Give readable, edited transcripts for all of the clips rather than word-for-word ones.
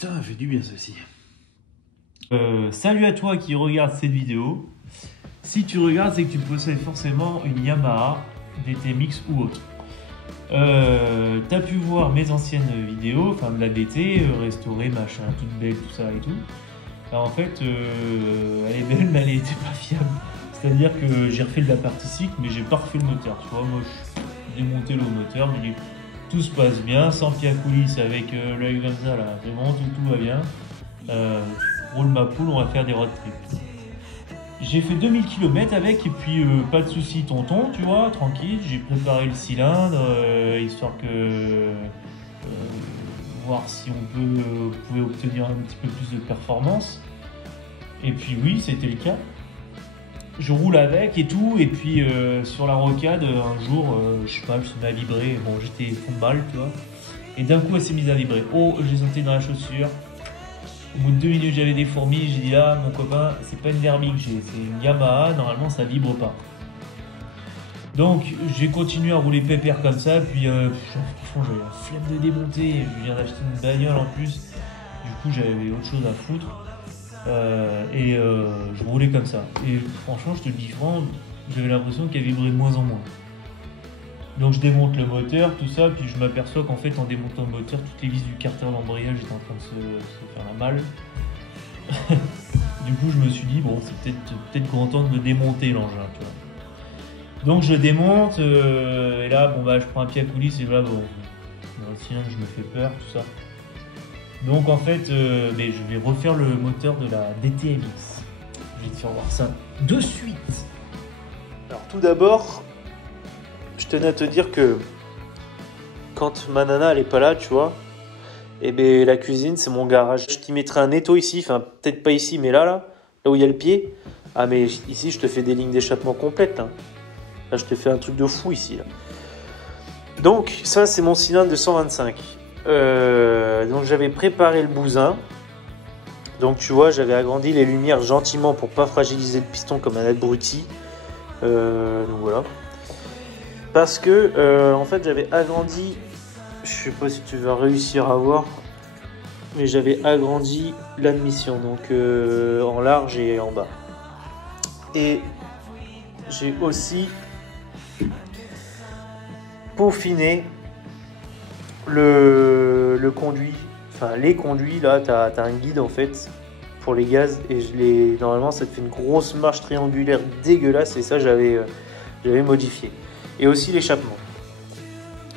Putain, ça fait du bien ceci. Salut à toi qui regarde cette vidéo. Si tu regardes, c'est que tu possèdes forcément une Yamaha DTMX ou autre. Tu as pu voir mes anciennes vidéos, enfin de la DT, restaurée, machin, toute belle, tout ça et tout. Alors, en fait, elle est belle, mais elle n'était pas fiable. C'est-à-dire que j'ai refait de la partie cycle, mais j'ai pas refait le moteur. Tu vois, moi, j'ai démonté le moteur, mais tout se passe bien, sans pied à coulisses, avec l'œil comme ça, là. C'est bon, tout va bien. Roule ma poule, on va faire des road trips. J'ai fait 2000 km avec, et puis pas de soucis, tonton, tu vois, tranquille. J'ai préparé le cylindre, histoire que. Voir si on pouvait obtenir un petit peu plus de performance. Et puis oui, c'était le cas. Je roule avec et tout, et puis sur la rocade, un jour, je sais pas, elle se met à vibrer. Bon, j'étais fond de balle, tu vois. Et d'un coup, elle s'est mise à vibrer. Oh, j'ai senti dans la chaussure. Au bout de 2 minutes, j'avais des fourmis. J'ai dit là, mon copain, c'est pas une Derby que j'ai, c'est une Yamaha. Normalement, ça vibre pas. Donc, j'ai continué à rouler pépère comme ça. Puis, franchement, j'avais la flemme de démonter. Je viens d'acheter une bagnole en plus. Du coup, j'avais autre chose à foutre. Je roulais comme ça. Et franchement, je te le dis franc, j'avais l'impression qu'elle vibrait de moins en moins. Donc je démonte le moteur, tout ça, puis je m'aperçois qu'en fait en démontant le moteur, toutes les vis du carter d'embrayage étaient en train de se faire la malle. Du coup je me suis dit bon c'est peut-être grand temps de démonter l'engin, tu vois. Donc je démonte et là bon bah je prends un pied à coulisses et là bon dans le cylindre je me fais peur, tout ça. Donc en fait mais je vais refaire le moteur de la DTMX. Je vais te faire voir ça de suite. Alors tout d'abord, je tenais à te dire que quand ma nana elle est pas là, tu vois, et ben la cuisine c'est mon garage. Je t'y mettrai un étau ici, enfin peut-être pas ici, mais là où il y a le pied. Ah mais ici je te fais des lignes d'échappement complètes là. Là je te fais un truc de fou ici là. Donc ça c'est mon cylindre de 125. Donc j'avais préparé le bousin. Donc tu vois j'avais agrandi les lumières gentiment pour pas fragiliser le piston comme un abruti. Donc voilà. Parce que en fait j'avais agrandi, je sais pas si tu vas réussir à voir, mais j'avais agrandi l'admission, donc en large et en bas. Et j'ai aussi peaufiné le conduit, enfin les conduits, là t'as un guide en fait pour les gaz, et normalement ça te fait une grosse marche triangulaire dégueulasse, et ça j'avais modifié. Et aussi l'échappement.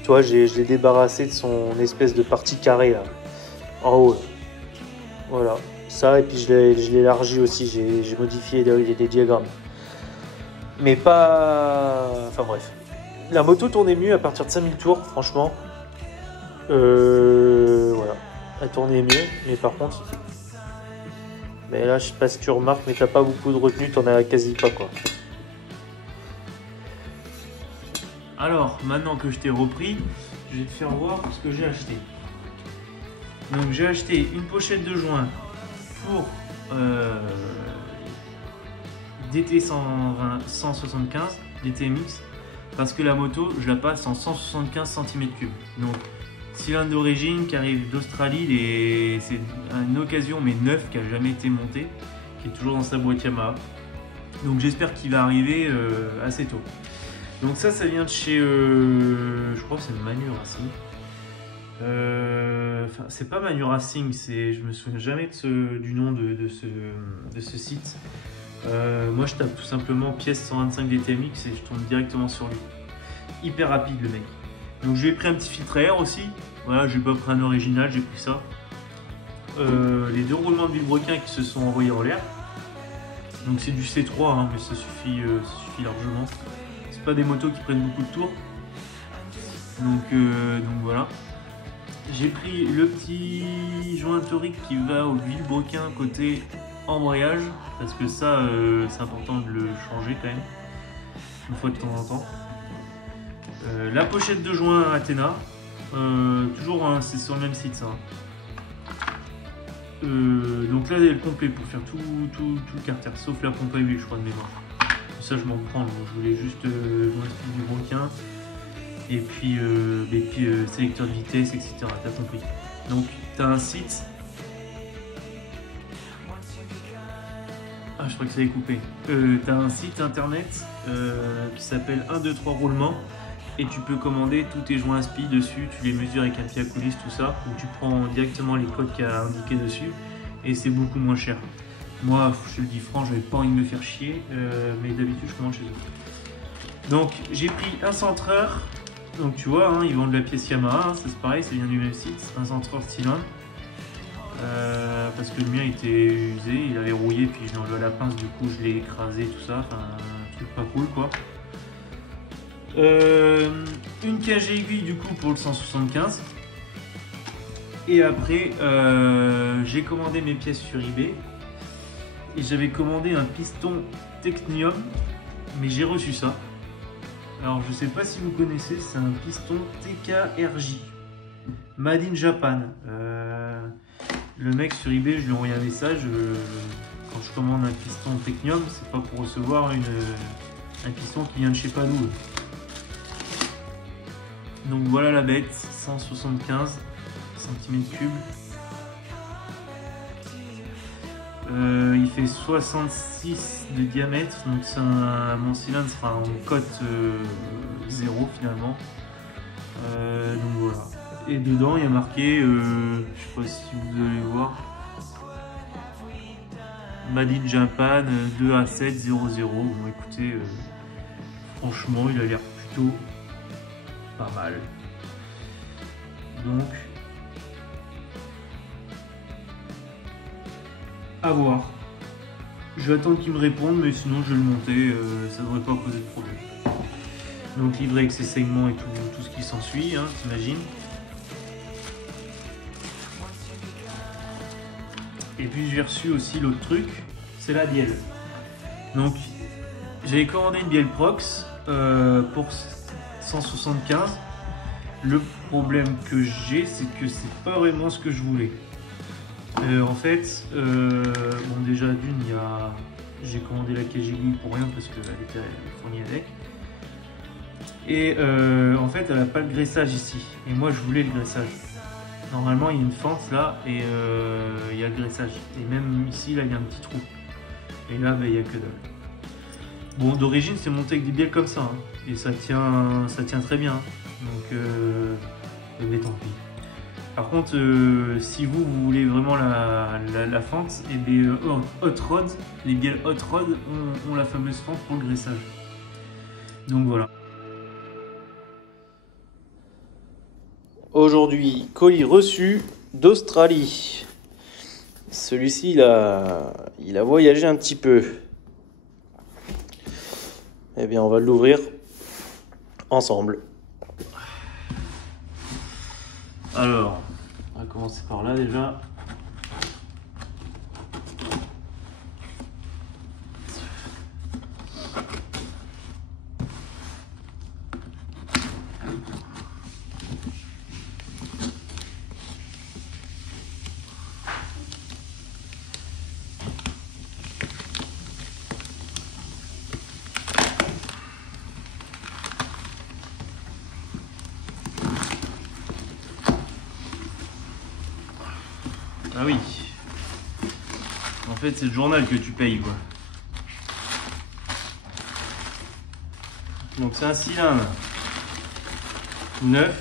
Tu vois, je l'ai débarrassé de son espèce de partie carrée là, en haut. Là. Voilà, ça, et puis je l'ai élargi aussi, j'ai modifié les diagrammes. Mais pas... Enfin bref. La moto tournait mieux à partir de 5000 tours, franchement. Voilà. Elle tournait mieux, mais par contre... Mais là, je sais pas si tu remarques, mais t'as pas beaucoup de retenue, t'en as quasi pas, quoi. Alors, maintenant que je t'ai repris, je vais te faire voir ce que j'ai acheté. Donc, j'ai acheté une pochette de joint pour DT 175 DTMX, parce que la moto, je la passe en 175 cm3. Donc, cylindre d'origine qui arrive d'Australie, et c'est une occasion, mais neuf, qui n'a jamais été monté, qui est toujours dans sa boîte Yamaha. Donc, j'espère qu'il va arriver assez tôt. Donc ça vient de chez, je crois que c'est Manu Racing. Enfin, c'est pas Manu Racing, je me souviens jamais du nom de ce site. Moi je tape tout simplement pièce 125 DTMX et je tombe directement sur lui. Hyper rapide le mec. Donc je lui ai pris un petit filtre à air aussi. Voilà, j'ai pas pris un original, j'ai pris ça. Les deux roulements de vilebrequin qui se sont envoyés en l'air. Donc c'est du C3 hein, mais ça suffit largement. C'est pas des motos qui prennent beaucoup de tours, donc voilà. J'ai pris le petit joint torique qui va au vilebrequin côté embrayage, parce que ça c'est important de le changer quand même une fois de temps en temps. La pochette de joint Athena, toujours hein, c'est sur le même site ça. Donc là il y a le complet pour faire tout le carter sauf la pompe à huile, je crois, de mémoire. Ça je m'en prends, je voulais juste du broquin et puis sélecteur de vitesse, etc. T'as compris. Donc t'as un site Ah, je crois que ça est coupé. T'as un site internet qui s'appelle 1, 2, 3 roulements et tu peux commander tous tes joints aspi dessus, tu les mesures avec un pied à coulisse, tout ça, ou tu prends directement les codes qu'il y a indiqués dessus et c'est beaucoup moins cher. Moi, je te le dis franc, j'avais pas envie de me faire chier, mais d'habitude je commande chez eux. Donc j'ai pris un centreur, donc tu vois, hein, ils vendent de la pièce Yamaha, hein, c'est pareil, ça vient du même site, un centreur cylindre. Parce que le mien était usé, il avait rouillé, puis je l'ai enlevé à la pince, du coup je l'ai écrasé, tout ça, enfin un truc pas cool quoi. Une cage aiguille du coup pour le 175. Et après j'ai commandé mes pièces sur eBay et j'avais commandé un piston Technium, mais j'ai reçu ça. Alors je sais pas si vous connaissez, c'est un piston TKRJ Made in Japan. Le mec sur eBay, je lui ai envoyé un message. Quand je commande un piston Technium, c'est pas pour recevoir un piston qui vient de je sais pas d'où. Donc voilà la bête, 175 cm3. Il fait 66 de diamètre, donc mon cylindre sera en cote 0 finalement. Donc voilà. Et dedans il y a marqué, je sais pas si vous allez voir, Made in Japan 2A700. Bon écoutez, franchement il a l'air plutôt pas mal. Donc à voir. Je vais attendre qu'il me réponde, mais sinon je vais le monter, ça devrait pas poser de problème. Donc livré avec ses segments et tout ce qui s'ensuit, hein, t'imagines. Et puis j'ai reçu aussi l'autre truc, c'est la bielle. Donc j'avais commandé une bielle Prox pour 175. Le problème que j'ai, c'est que c'est pas vraiment ce que je voulais. En fait, bon déjà d'une, j'ai commandé la cage aiguille pour rien parce qu'elle était fournie avec. Et en fait, elle n'a pas le graissage ici. Et moi, je voulais le graissage. Normalement, il y a une fente là et il y a le graissage. Et même ici, là, il y a un petit trou. Et là, il n'y a que dalle. Bon, d'origine, c'est monté avec des bielles comme ça. Hein. Et ça tient très bien. Donc, mais tant pis. Par contre, si vous voulez vraiment la fente, et bien, Hot Rod, les bielles Hot Rod ont la fameuse fente pour le graissage. Donc voilà. Aujourd'hui, colis reçu d'Australie. Celui-ci, il a voyagé un petit peu. Eh bien, on va l'ouvrir ensemble. Alors, on va commencer par là déjà. Ah oui. En fait, c'est le journal que tu payes, quoi. Donc c'est un cylindre neuf.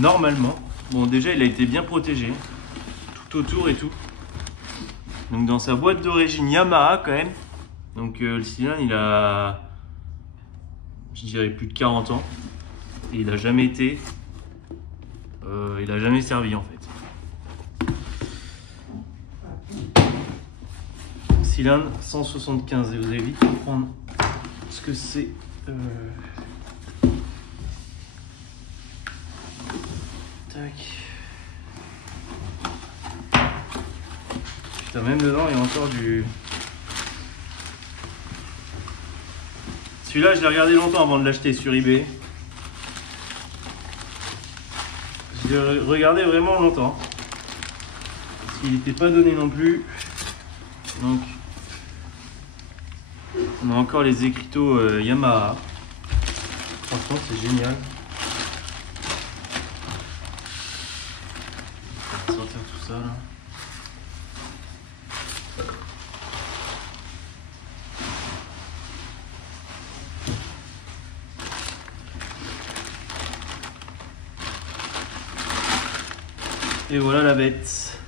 Normalement. Bon, déjà, il a été bien protégé. Tout autour et tout. Donc dans sa boîte d'origine Yamaha, quand même. Donc le cylindre, il a, je dirais, plus de 40 ans. Et il n'a jamais été... il n'a jamais servi en fait. Cylindre 175 et vous allez vite comprendre ce que c'est. Tac. Putain, même dedans il y a encore du... Celui-là je l'ai regardé longtemps avant de l'acheter sur eBay. Je l'ai regardé vraiment longtemps. Parce qu'il n'était pas donné non plus. Donc on a encore les écriteaux Yamaha. Franchement c'est génial. On va sortir tout ça là. Et voilà la bête.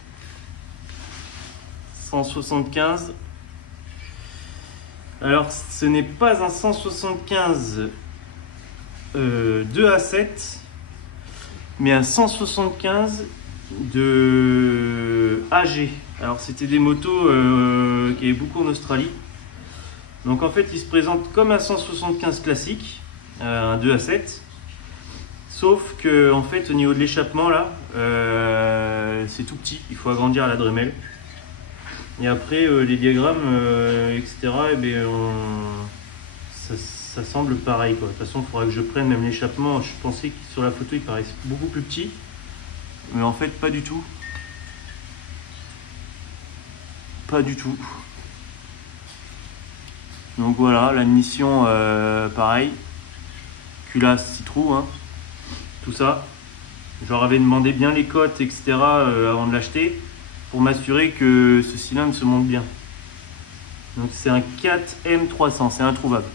175. Alors ce n'est pas un 175 2A7, mais un 175 de AG. Alors c'était des motos qui avaient beaucoup en Australie. Donc en fait il se présente comme un 175 classique, un 2A7. Sauf que en fait au niveau de l'échappement là, c'est tout petit, il faut agrandir la Dremel. Et après les diagrammes, etc. Eh bien, ça semble pareil quoi. De toute façon il faudra que je prenne même l'échappement. Je pensais que sur la photo il paraissait beaucoup plus petit. Mais en fait pas du tout. Pas du tout. Donc voilà, l'admission pareil. Culasse, 6 trous, hein. Tout ça. Je leur avais demandé bien les cotes, etc. Avant de l'acheter, pour m'assurer que ce cylindre se monte bien. Donc c'est un 4M300, c'est introuvable.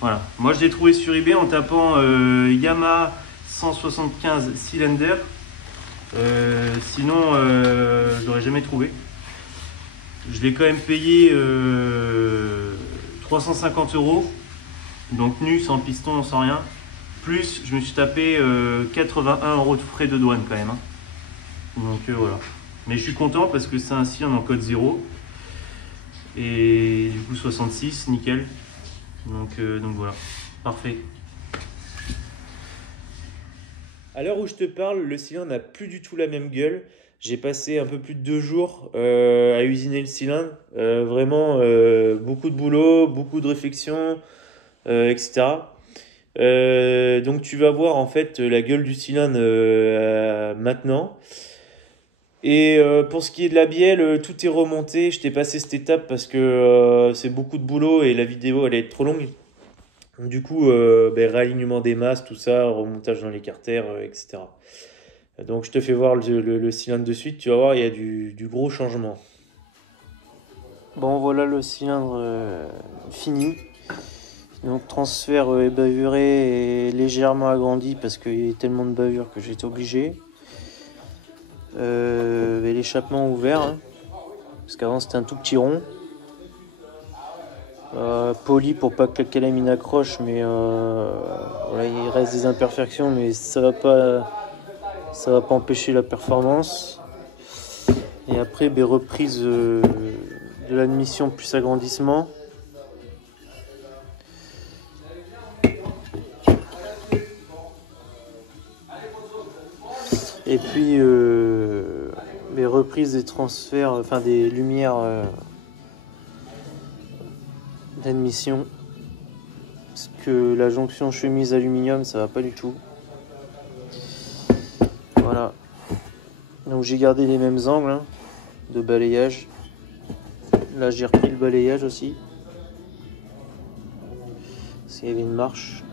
Voilà. Moi je l'ai trouvé sur eBay en tapant Yamaha 175 cylinder. Sinon je l'aurais jamais trouvé. Je l'ai quand même payé 350 €. Donc nu, sans piston, sans rien. Plus je me suis tapé 81 € de frais de douane quand même, hein. Donc voilà. Mais je suis content parce que c'est un cylindre en code 0. Et du coup 66, nickel. Donc voilà, parfait. À l'heure où je te parle, le cylindre n'a plus du tout la même gueule. J'ai passé un peu plus de 2 jours à usiner le cylindre. Vraiment beaucoup de boulot, beaucoup de réflexion, etc. Donc tu vas voir en fait la gueule du cylindre maintenant. Et pour ce qui est de la bielle, tout est remonté. Je t'ai passé cette étape parce que c'est beaucoup de boulot et la vidéo allait être trop longue. Du coup, réalignement des masses, tout ça, remontage dans les carters, etc. Donc je te fais voir le cylindre de suite, tu vas voir, il y a du gros changement. Bon, voilà le cylindre fini. Donc transfert et bavuré est légèrement agrandi parce qu'il y a tellement de bavures que j'ai été obligé. L'échappement ouvert, hein, parce qu'avant c'était un tout petit rond. Poli pour pas que la calamine accroche, mais voilà, il reste des imperfections, mais ça va pas empêcher la performance. Et après, reprise de l'admission plus agrandissement. Et puis reprise des transferts, enfin des lumières d'admission. Parce que la jonction chemise aluminium, ça va pas du tout. Voilà. Donc j'ai gardé les mêmes angles, hein, de balayage. Là j'ai repris le balayage aussi. Parce qu'il y avait une marche.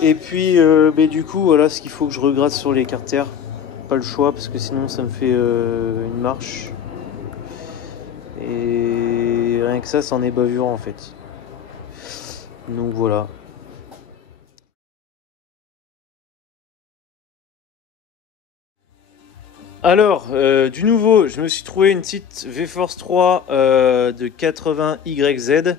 Et puis du coup voilà ce qu'il faut que je regrade sur les carters. Pas le choix parce que sinon ça me fait une marche. Et rien que ça en est bavurant en fait. Donc voilà. Alors, du nouveau, je me suis trouvé une petite V-Force 3 de 80YZ.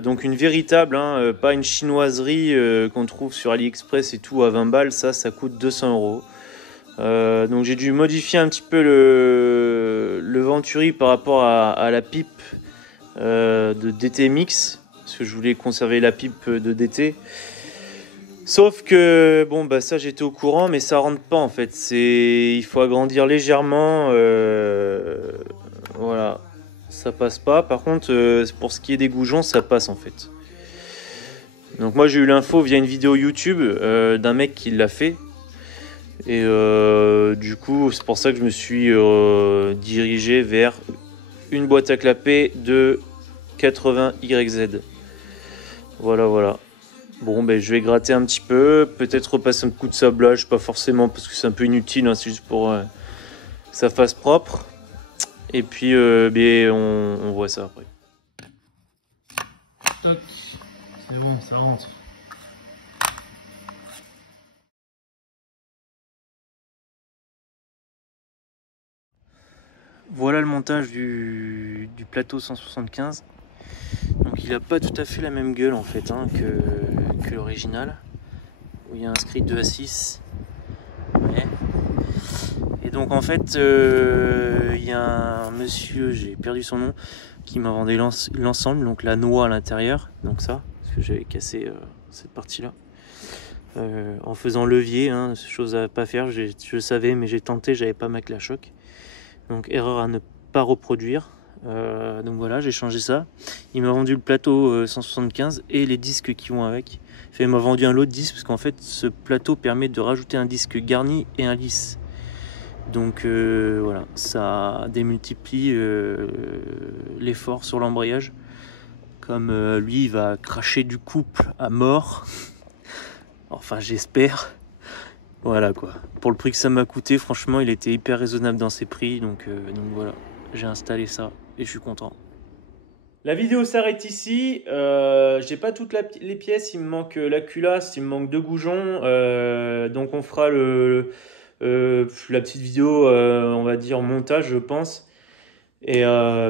Donc une véritable, hein, pas une chinoiserie qu'on trouve sur AliExpress et tout à 20 balles. Ça coûte 200 €. Donc j'ai dû modifier un petit peu le Venturi par rapport à la pipe de DT Mix. Parce que je voulais conserver la pipe de DT. Sauf que ça j'étais au courant, mais ça rentre pas en fait. Il faut agrandir légèrement, voilà, ça passe pas. Par contre, pour ce qui est des goujons, ça passe en fait. Donc moi j'ai eu l'info via une vidéo YouTube d'un mec qui l'a fait, et du coup c'est pour ça que je me suis dirigé vers une boîte à clapper de 80YZ. Voilà. Bon, je vais gratter un petit peu, peut-être repasser un coup de sablage, pas forcément parce que c'est un peu inutile, hein, c'est juste pour que ça fasse propre. Et puis on voit ça après. Toc, c'est bon, ça rentre. Voilà le montage du plateau 175. Donc il n'a pas tout à fait la même gueule en fait hein, que l'original. Où il y a inscrit 2 à 6. Ouais. Et donc en fait il y a un monsieur, j'ai perdu son nom, qui m'a vendu l'ensemble, donc la noix à l'intérieur, donc ça, parce que j'avais cassé cette partie-là. En faisant levier, hein, chose à pas faire, je le savais, mais j'ai tenté, j'avais pas ma clé à choc. Donc erreur à ne pas reproduire. Donc voilà, j'ai changé ça. Il m'a vendu le plateau 175 et les disques qui vont avec. Enfin, il m'a vendu un lot de disques parce qu'en fait ce plateau permet de rajouter un disque garni et un lisse. Donc voilà, ça démultiplie l'effort sur l'embrayage. Comme lui il va cracher du couple à mort. Enfin j'espère. Voilà quoi. Pour le prix que ça m'a coûté, franchement il était hyper raisonnable dans ses prix. Donc voilà, j'ai installé ça et je suis content. La vidéo s'arrête ici. J'ai pas toutes les pièces. Il me manque la culasse, il me manque 2 goujons. Donc on fera la petite vidéo, on va dire montage, je pense. Et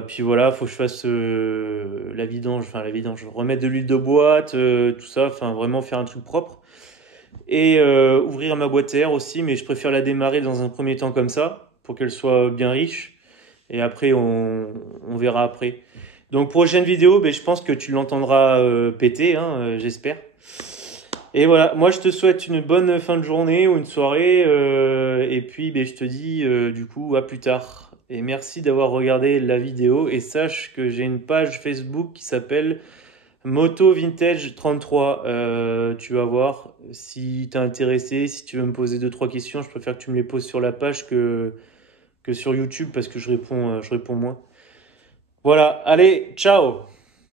puis voilà, faut que je fasse la vidange, remettre de l'huile de boîte, tout ça, enfin vraiment faire un truc propre. Et ouvrir ma boîte à air aussi, mais je préfère la démarrer dans un premier temps comme ça, pour qu'elle soit bien riche. Et après, on verra après. Donc prochaine vidéo, je pense que tu l'entendras péter, hein, j'espère. Et voilà, moi je te souhaite une bonne fin de journée ou une soirée. Et puis je te dis du coup à plus tard. Et merci d'avoir regardé la vidéo. Et sache que j'ai une page Facebook qui s'appelle Moto Vintage 33. Tu vas voir si t'es intéressé, si tu veux me poser 2-3 questions. Je préfère que tu me les poses sur la page que sur YouTube parce que je réponds moins. Voilà, allez, ciao!